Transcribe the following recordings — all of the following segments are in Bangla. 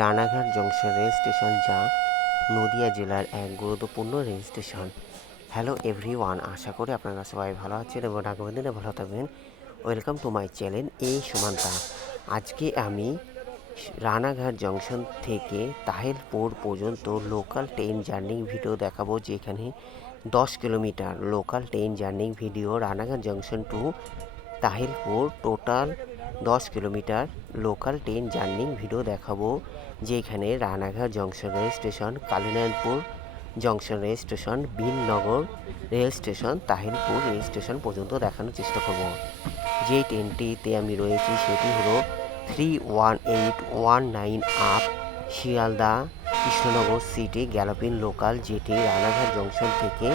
রানাঘাট জংশন রেল স্টেশন, যা নদিয়া জেলার এক গুরুত্বপূর্ণ রেল স্টেশন। হ্যালো এভরিওয়ান, আশা করি আপনারা সবাই ভালো আছেন এবং আগামী দিনে ভালো থাকবেন। Welcome to my channel Sumanta. আজকে আমি রানাঘাট জংশন থেকে তাহিলপুর পর্যন্ত লোকাল ট্রেন জার্নি ভিডিও দেখাবো, যেখানে 10 kilometre local train journey video. Ranaghat junction to Tahilpur total 10 kilometre local train journey video দেখাবো, যেখানে Ranaghat junction rail station, Kalinarayanpur junction rail station, Birnagar rail station, Tahilpur rail station পর্যন্ত দেখানোর চেষ্টা করব। যে ট্রেনটিতে আমি রয়েছি সেটি হলো 31819 up Sealdah Krishnanagar city galloping local, যেটি রানাঘাট জংশন থেকে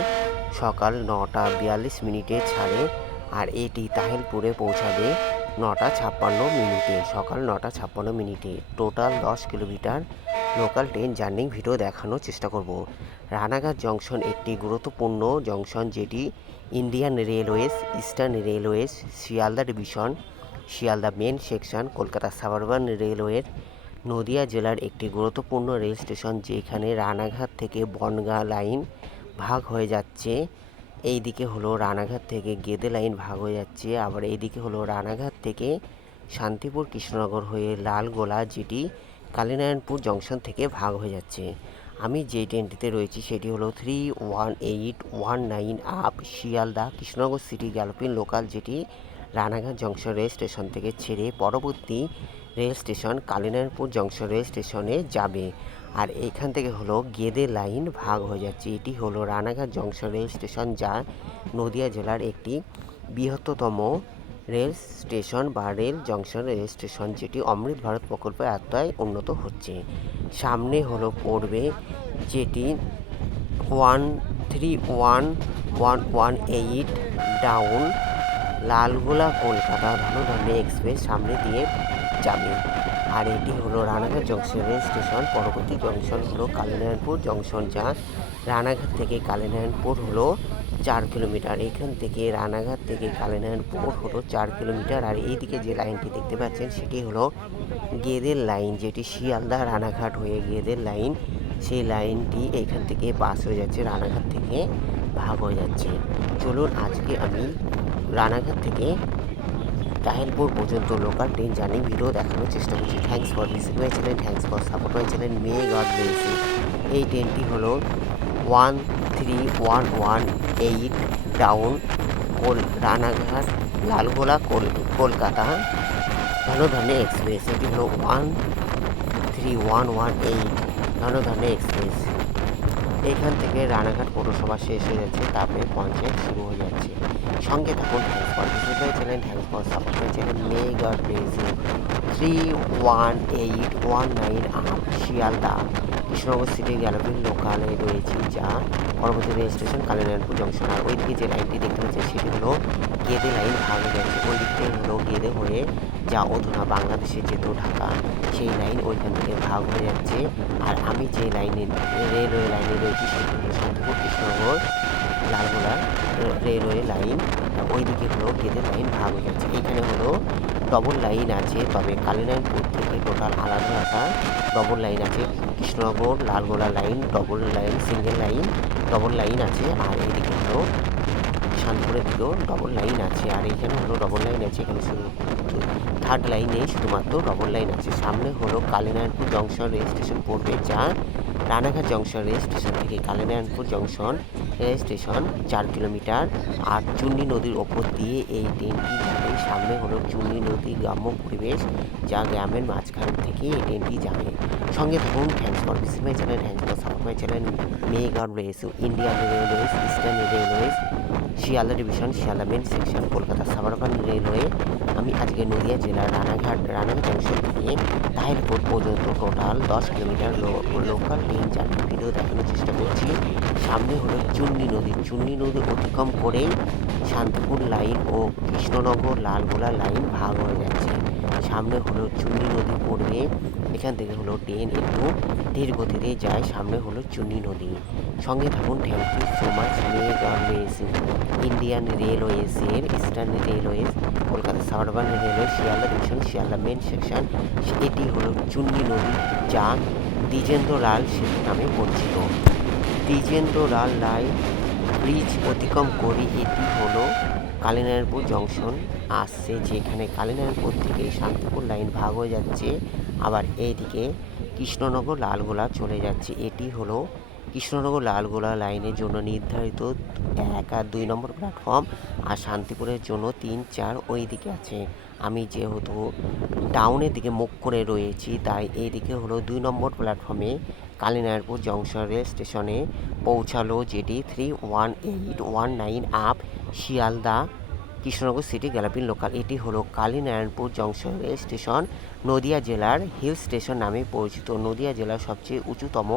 সকাল 9:42 ছাড়ে, আর এটি তাহিলপুরে পৌঁছাবে 9:56 সকাল 9:56। Total 10 kilometre local train journey video দেখানোর চেষ্টা করব। রানাঘাট জংশন একটি গুরুত্বপূর্ণ জংশন, যেটি Indian railways, eastern railways, Sealdah division, Sealdah main section, Kolkata suburban রেলওয়ের নদিয়া জেলার একটি গুরুত্বপূর্ণ রেল স্টেশন, যেখানে রানাঘাট থেকে বনগাঁ লাইন ভাগ হয়ে যাচ্ছে। এই দিকে হলো রানাঘাট থেকে গেদে লাইন ভাগ হয়ে যাচ্ছে, আবার এইদিকে হলো রানাঘাট থেকে শান্তিপুর কৃষ্ণনগর হয়ে লালগোলা, যেটি কালীনারায়ণপুর জংশন থেকে ভাগ হয়ে যাচ্ছে। আমি যে ট্রেনটিতে রয়েছি সেটি হলো 31819 up Sealdah Krishnanagar city galloping local, যেটি রানাঘাট জংশন রেল স্টেশন থেকে ছেড়ে পরবর্তী rail station Kalinarayanpur junction rail স্টেশনে যাবে। আর এখান থেকে হলো গেদে লাইন ভাগ হয়ে যাচ্ছে। এটি হলো রানাঘাট জংশন রেল স্টেশন, যা নদিয়া জেলার একটি বৃহত্তম রেল স্টেশন বা রেল জংশন রেল স্টেশন, যেটি অমৃত ভারত প্রকল্পের আওতায় উন্নত হচ্ছে। সামনে হলো পড়বে যেটি 131118 ডাউন লালগোলা কলকাতা ধনধান্য এক্সপ্রেস সামনে দিয়ে যাবে। আর এটি হলো রানাঘাট জংশন রেল স্টেশন। পরবর্তী জংশন হলো কালীনারায়ণপুর জংশন, যা রানাঘাট থেকে কালীনারায়ণপুর হলো 4 কিলোমিটার। এখান থেকে রানাঘাট থেকে কালীনারায়ণপুর হলো 4 কিলোমিটার। আর এইদিকে যে লাইনটি দেখতে পাচ্ছেন সেটি হলো গেদের লাইন, যেটি শিয়ালদা রানাঘাট হয়ে গেদের লাইন, সেই লাইনটি এখান থেকে পাস হয়ে যাচ্ছে, রানাঘাট থেকে ভাগ হয়ে যাচ্ছে। চলুন আজকে আমি রানাঘাট থেকে তাহিলপুর পর্যন্ত লোকাল ট্রেন জার্নি ভিডিও দেখানোর চেষ্টা করছি। Thanks for visit my channel, thanks for support my channel, may God bless you. এই ট্রেনটি হলো 13118 ডাউন রানাঘাট লালগোলা কলকাতা ধনধান্য এক্সপ্রেস। এটি হলো 13118 ধনধান্য এক্সপ্রেস। এখান থেকে রানাঘাট পৌরসভা শেষ হয়ে যাচ্ছে, তারপরে পঞ্চায়েত শুরু হয়ে যাচ্ছে। সঙ্গে থাকুন। Thanks for visit my channel, thanks for support my channel, may God bless you. 31819 up Sealdah Krishnanagar city galloping লোকালে রয়েছি, যা পরবর্তী রেল স্টেশন কালীনারায়ণপুর জংশন। আর ওইদিকে যে লাইনটি দেখতে পাচ্ছেন সেটি হলো গেদে লাইন ভাগ হয়ে যাচ্ছে। ওই দিক থেকে হলো গেদে হয়ে যা অধুনা বাংলাদেশে যেত ঢাকা, সেই লাইন ওইখান থেকে ভাগ হয়ে যাচ্ছে। আর আমি যে লাইনে রেলওয়ে লাইনে রয়েছি সেটি হলো শান্তিপুর কৃষ্ণনগর লালগোলা রেলওয়ে লাইন। ওইদিকে হলো গেদে লাইন ভাগ হয়ে যাচ্ছে। এখানে হলো ডবল লাইন আছে, তবে কালীনারায়ণপুর থেকে টোটাল আলাদা আলাদা ডবল লাইন আছে। Krishnanagar Lalgola line double line, single line double line আছে। আর এইদিকে হলো শান্তিপুরের দিকেও ডবল লাইন আছে। আর এখানে হলো ডবল লাইন আছে, এখানে শুধু থার্ড লাইনে শুধুমাত্র ডবল লাইন আছে। সামনে হলো কালীনারায়ণপুর জংশন রেল স্টেশন পড়বে, যা রানাঘাট জংশন রেল স্টেশন থেকে Kalinarayanpur junction rail station 4 kilometre. আর চুন্নি নদীর ওপর দিয়ে এই ট্রেনটি যাবে। সামনে হলো চুন্নি নদী গ্রাম্য পরিবেশ, যা গ্রামের মাঝখান থেকে এই ট্রেনটি যাবে। সঙ্গে থাকুন। Thanks for visit my channel, thanks for support my channel, may God bless you. Indian railways, eastern railways, Sealdah division, Sealdah main section, Kolkata suburban railway. আমি আজকে নদিয়া জেলার রানাঘাট জংশন থেকে তাহিলপুর পর্যন্ত total 10 kilometre local train journey video দেখানোর চেষ্টা করছি। সামনে হলো চুন্নি নদী। চুন্নি নদী অতিক্রম করেই শান্তিপুর লাইন ও কৃষ্ণনগর লালগোলা লাইন ভাগ হয়ে যাচ্ছে। সামনে হলো চুন্নি নদী পড়বে, এখান থেকে হলো ট্রেন একটু ধীর গতিতে যায়। সামনে হলো চুন্নি নদী। সঙ্গে থাকুন। Thank you so much, may God bless you. Indian রেলওয়েজের eastern railways Kolkata suburban railway Sealdah division Sealdah main section. এটি হলো চুন্নি নদী, যা দ্বিজেন্দ্রলাল সেতু নামে পরিচিত। দ্বিজেন্দ্রলাল লাইন ব্রিজ অতিক্রম করে এটি হলো কালীনারায়ণপুর জংশন আসছে, যেখানে কালীনারায়ণপুর থেকে শান্তিপুর লাইন ভাগ হয়ে যাচ্ছে, আবার এইদিকে কৃষ্ণনগর লালগোলা চলে যাচ্ছে। এটি হলো কৃষ্ণনগর লালগোলা লাইনের জন্য নির্ধারিত 1 আর 2 নম্বর প্ল্যাটফর্ম, আর শান্তিপুরের জন্য 3, 4 ওই দিকে আছে। আমি যেহেতু টাউনের দিকে মুখ করে রয়েছি, তাই এইদিকে হলো 2 নম্বর প্ল্যাটফর্মে কালীনারায়ণপুর জংশন রেল স্টেশনে পৌঁছালো, যেটি 31819 up Sealdah Krishnanagar city galloping local. এটি হলো Kalinarayanpur junction rail station, Nadia জেলার হিল স্টেশন নামে পরিচিত। নদিয়া জেলার সবচেয়ে উঁচুতম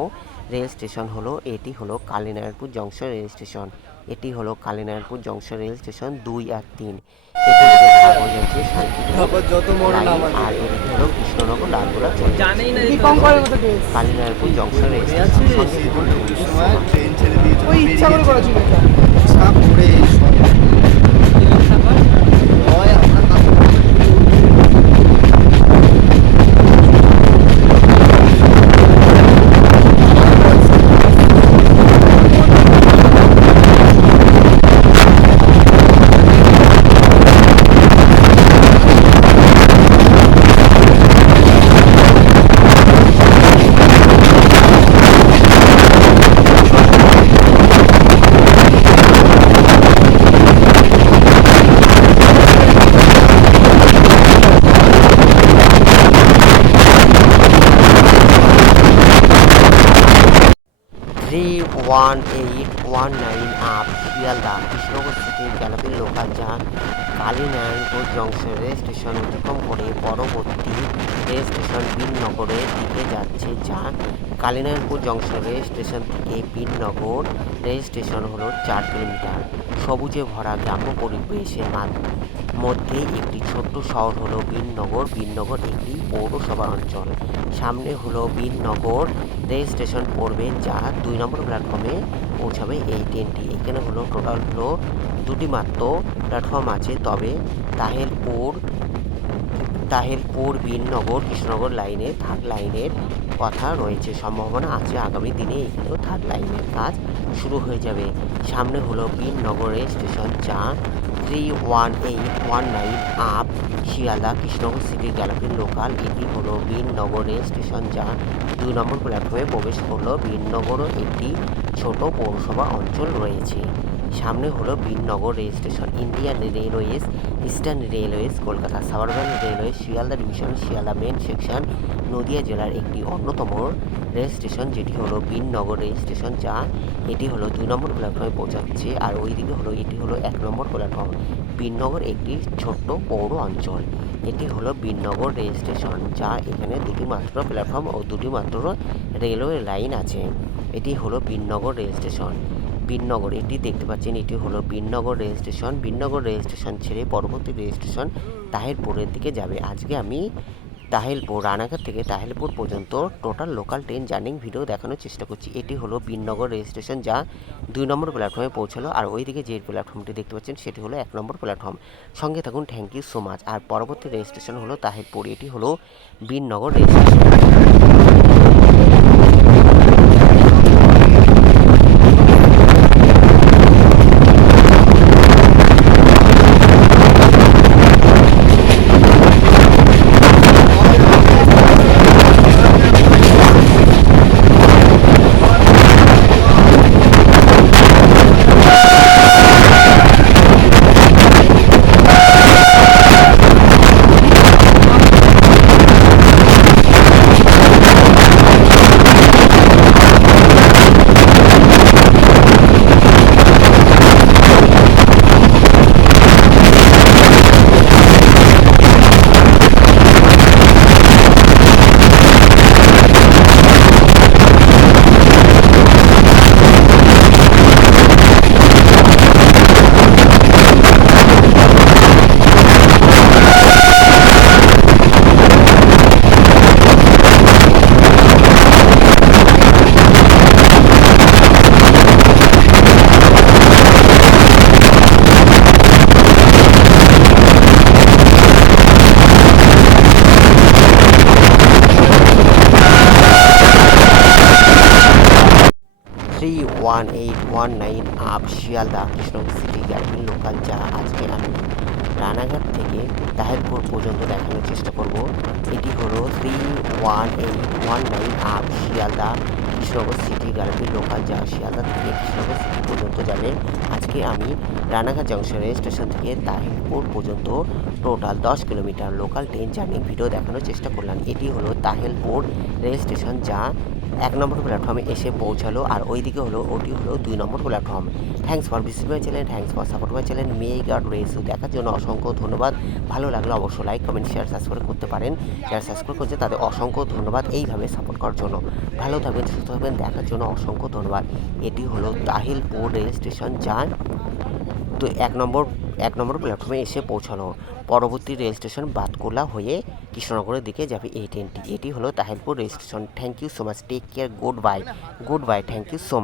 রেল স্টেশন হলো এটি হলো কালীনারায়ণপুর জংশন রেল স্টেশন। এটি হলো কালীনারায়ণপুর জংশন রেল স্টেশন 2 আর 3। এটি ভাগ হয়ে যাচ্ছে শান্তিপুর লাইন, আর এদিকে হলো কৃষ্ণনগর লালগোলা চলে যাচ্ছে। Kalinarayanpur junction rail station train ছেড়ে দিয়ে up Sealdah Krishnanagar city galloping local, যা কালীনারায়ণপুর জংশন রেল স্টেশন অতিক্রম করে পরবর্তী রেল স্টেশন বিননগরের দিকে যাচ্ছে, যা কালীনারায়ণপুর জংশন রেল স্টেশন থেকে বিননগর রেল স্টেশন হলো 4 কিলোমিটার। সবুজে ভরা গ্রাম্য পরিবেশের মধ্যে একটি ছোট্ট শহর হলো বিননগর। বিননগর একটি পৌরসভা অঞ্চল। সামনে হলো বিননগর রেল স্টেশন পড়বে, যা 2 নম্বর প্ল্যাটফর্মে পৌঁছাবে এই ট্রেনটি। এখানে হলো টোটাল হলো 2টি মাত্র প্ল্যাটফর্ম আছে, তবে তাহেরপুর বিননগর কৃষ্ণনগর লাইনে 3rd লাইনের কথা রয়েছে। সম্ভাবনা আছে আগামী দিনে এখানেও 3rd লাইনের কাজ শুরু হয়ে যাবে। সামনে হলো বিননগর রেল স্টেশন, যা 31819 up Sealdah Krishnanagar city galloping local. এটি হলো বিননগর রেল স্টেশন, যা 2 নম্বর প্ল্যাটফর্মে প্রবেশ করলো। বিননগরও একটি ছোট পৌরসভা অঞ্চল রয়েছে। সামনে হলো Birnagar rail station. Indian railways eastern railways Kolkata suburban railway Sealdah division Sealdah main section Nadia জেলার একটি অন্যতম রেল স্টেশন, যেটি হলো বিননগর রেল স্টেশন, যা এটি হলো 2 নম্বর প্ল্যাটফর্মে পৌঁছাচ্ছে, আর ওইদিকে হলো এটি হলো 1 নম্বর প্ল্যাটফর্ম। বিননগর একটি ছোট্ট পৌর অঞ্চল। এটি হলো বিননগর রেল স্টেশন, যা এখানে 2টি মাত্র প্ল্যাটফর্ম ও 2টি মাত্র রেলওয়ে লাইন আছে। এটি হলো বিননগর রেল স্টেশন। বিননগর এটি দেখতে পাচ্ছেন, এটি হলো Birnagar rail station. Binnagar rail station ছেড়ে পরবর্তী রেল স্টেশন তাহিরপুরের দিকে যাবে। আজকে আমি রানাঘাট থেকে তাহিরপুর পর্যন্ত total local train journey video দেখানোর চেষ্টা করছি। এটি হলো বিননগর রেল স্টেশন, যা 2 নম্বর প্ল্যাটফর্মে পৌঁছালো, আর ওইদিকে যে প্ল্যাটফর্মটি দেখতে পাচ্ছেন সেটি হলো 1 নম্বর প্ল্যাটফর্ম। সঙ্গে থাকুন, থ্যাংক ইউ সো মাচ। আর পরবর্তী রেল স্টেশন হলো তাহিরপুর। এটি হলো Birnagar rail station. 31819 up Sealdah Krishnanagar city gallery local, যা আজকে আমি রানাঘাট থেকে তাহিরপুর পর্যন্ত দেখানোর চেষ্টা করব। এটি হলো 31819 up Sealdah Krishnanagar city gallery local, যা শিয়ালদা থেকে কৃষ্ণনগর সিটি পর্যন্ত যাবে। আজকে আমি রানাঘাট জংশন রেল স্টেশন থেকে তাহিরপুর পর্যন্ত total 10 kilometre local train journey video দেখানোর চেষ্টা করলাম। এটি হলো তাহিরপুর রেল স্টেশন, যা 1 নম্বর প্ল্যাটফর্মে এসে পৌঁছালো, আর ওইদিকে হলো ওটি হলো 2 number platform. Thanks for visit my channel, thanks for support my channel. May God bless দেখার জন্য অসংখ্য ধন্যবাদ। ভালো লাগলে অবশ্যই লাইক কমেন্ট শেয়ার সাবস্ক্রাইব করতে পারেন। যারা সাবস্ক্রাইব করছে তাদের অসংখ্য ধন্যবাদ এইভাবে সাপোর্ট করার জন্য। ভালো থাকবেন, সুস্থ থাকবেন, দেখার জন্য অসংখ্য ধন্যবাদ। এটি হলো তাহিরপুর রেল স্টেশন, যা তো 1 নম্বর প্ল্যাটফর্মে এসে পৌঁছানো। পরবর্তী রেল স্টেশন বাতকুলা হয়ে কৃষ্ণনগরের দিকে যাবে এই ট্রেনটি। এটি হলো Taherpur rail station. Thank you so much, take care, good bye, thank you so much.